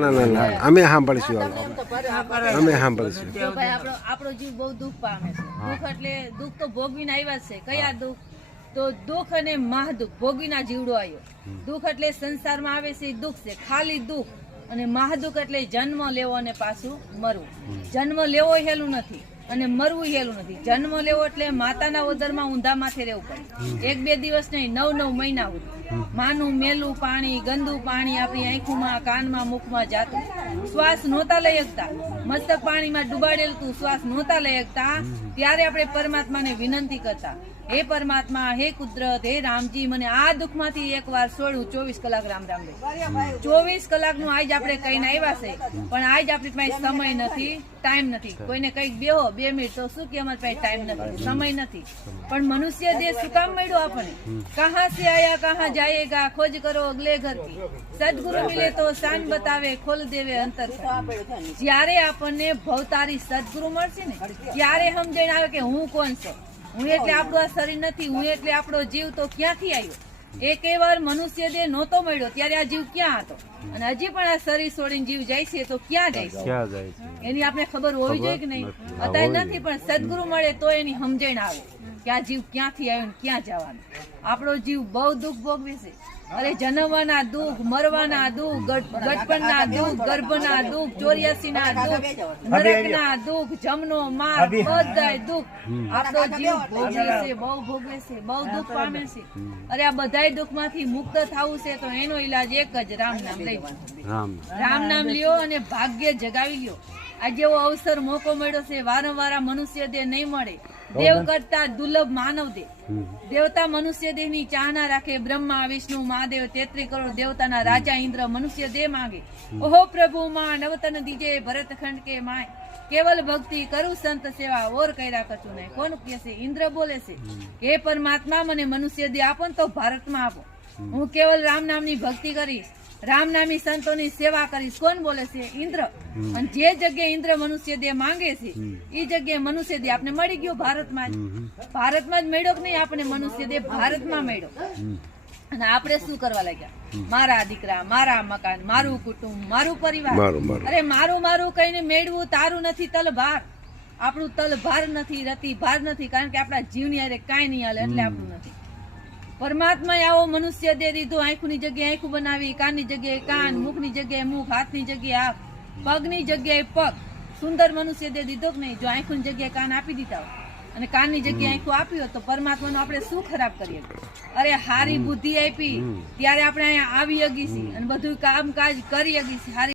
ના ના ના અમે સાંભળીશું અમે સાંભળીશું આપણો જીવ બહુ દુઃખ પામે છે. દુઃખ એટલે દુઃખ તો ભોગવીને આવ્યા છે. કયા દુઃખ? તો દુઃખ અને મહાદુઃખ ભોગવીના જીવડો આવ્યો. દુઃખ એટલે સંસારમાં આવે છે દુઃખ છે, ખાલી દુઃખ. અને મહાદુઃખ એટલે જન્મ લેવો અને પાછું મરવું. જન્મ લેવો હેલું નથી અને મરવું હેલું નથી. જન્મ લેવો એટલે માતાના ઉદરમાં ઊંધા માથે રહેવું પડે. 1-2 દિવસ નહીં, 9-9 મહિના સુધી માનું મેલું પાણી, ગંદુ પાણી આપણી આંખોમાં, કાનમાં, મુખમાં જાતું. શ્વાસ નહોતા લઈ શકતા, મસ્તક પાણીમાં ડુબાડેલું તું, શ્વાસ નહોતા લઈ શકતા. ત્યારે આપણે પરમાત્માને વિનંતી કરતા, હે પરમાત્મા, હે કુદરત, હે રામજી, મને આ દુઃખમાંથી એકવાર છોડું. 24 કલાક રામ રામ રે. 24 કલાકનું આજ આપણે કહીને આવ્યા છે, પણ આજ આપણી પાસે સમય નથી, ટાઈમ નથી. કોઈને કઈક બેહો 2 મિનિટ તો શું કે અમારી પાસે ટાઈમ નથી, સમય નથી. પણ મનુષ્ય દેહ શું કામ મળ્યો આપણને? કહા સે આયા કહા જાયેગા, ખોજ કરો અગલે ઘર કી. સદગુરુ મિલે તો શાન બતાવે, ખોલ દેવે અંતર. જ્યારે આપણને ભવતારી સદગુરુ મળશે ને, ત્યારે સમજણ આવે કે હું કોણ છું. હું એટલે આપણું આ શરીર નથી, હું એટલે આપણો જીવ તો ક્યાંથી આવ્યો. એક વાર મનુષ્ય દેહ નહોતો મળ્યો ત્યારે આ જીવ ક્યાં હતો, અને હજી પણ આ શરીર છોડીને જીવ જાય છે તો ક્યાં જાય છે એની આપણે ખબર હોવી જોઈએ કે નહીં? અત્યારે નથી, પણ સદગુરુ મળે તો એની સમજણ આવે કે આ જીવ ક્યાંથી આવ્યો ને ક્યાં જવાનું. આપણો જીવ બહુ દુઃખ ભોગવે છે. અરે જન્મવાના દુઃખ, મરવાના દુઃખ, ગટપણના દુઃખ, ગર્ભના દુઃખ, 84 ના દુઃખ, નરકના દુઃખ, જમનો માર, બધાય દુઃખ આપણો જીવ ભોગવે છે, બહુ ભોગવે છે, બહુ દુઃખ પામે છે. અરે આ બધાય દુઃખમાંથી મુક્ત થવું છે તો એનો ઈલાજ એક જ, રામ નામ લઈ. રામ નામ લ્યો અને ભાગ્ય જગાવી લ્યો. આ જેવો અવસર મોકો મળ્યો છે, વારંવાર મનુષ્ય દેહ નહીં મળે. દેવ કરતા દુર્લભ માનવ દેહ. દેવતા મનુષ્ય દેહ ની ચાહના રાખે. બ્રહ્મા, વિષ્ણુ, મહાદેવ, 33 કરોડ દેવતાના રાજા ઇન્દ્ર મનુષ્ય દેહ માંગે. ઓહો પ્રભુ માં નવતન દીજે ભરતખંડ કે માય. કેવલ ભક્તિ કરું સંત સેવા, ઓર કર્યા કશું નહીં. કોણ કહે છે? ઇન્દ્ર બોલે છે, હે પરમાત્મા, મને મનુષ્ય દેહ આપો ને તો ભારતમાં આપો. હું કેવલ રામ નામની ભક્તિ કરીશ, રામ નામી સંતોની સેવા કરીશ. કોણ બોલે છે? ઇન્દ્ર. અને જે જગ્યાએ ઇન્દ્ર મનુષ્ય દેહ માંગે છે એ જગ્યાએ મનુષ્ય દેહ આપણે મળી ગયો ભારતમાં જ. ભારતમાં જ મળ્યો કે નહીં? આપણે મનુષ્ય દેહ ભારતમાં મળ્યો. અને આપણે શું કરવા લાગ્યા? મારા દીકરા, મારા મકાન, મારું કુટુંબ, મારું પરિવાર. અરે મારું મારું કહીને મેળવું તારું નથી તલભાર. આપણું તલભાર નથી, રતિ ભાર નથી, કારણ કે આપણા જીવની હારે કાંઈ નહીં હાલે એટલે આપણું નથી. પરમાત્માએ આવો મનુષ્ય દેહ દીધો. આંખની જગ્યાએ આંખું બનાવી, કાનની જગ્યાએ કાન, મુખની જગ્યાએ મુખ, હાથની જગ્યાએ હાથ, પગની જગ્યાએ પગ. સુંદર મનુષ્ય દેહ દીધો કે નહીં? જો આંખની જગ્યાએ કાન આપી દીધા હોય અને કાનની જગ્યાએ આંખું આપી હોત તો પરમાત્માનો આપણે શું ખરાબ કરીએ? અરે હારી બુદ્ધિ આપી ત્યારે આપણે અહીંયા આવી હગી છીએ અને બધું કામકાજ કરી હગી છીએ.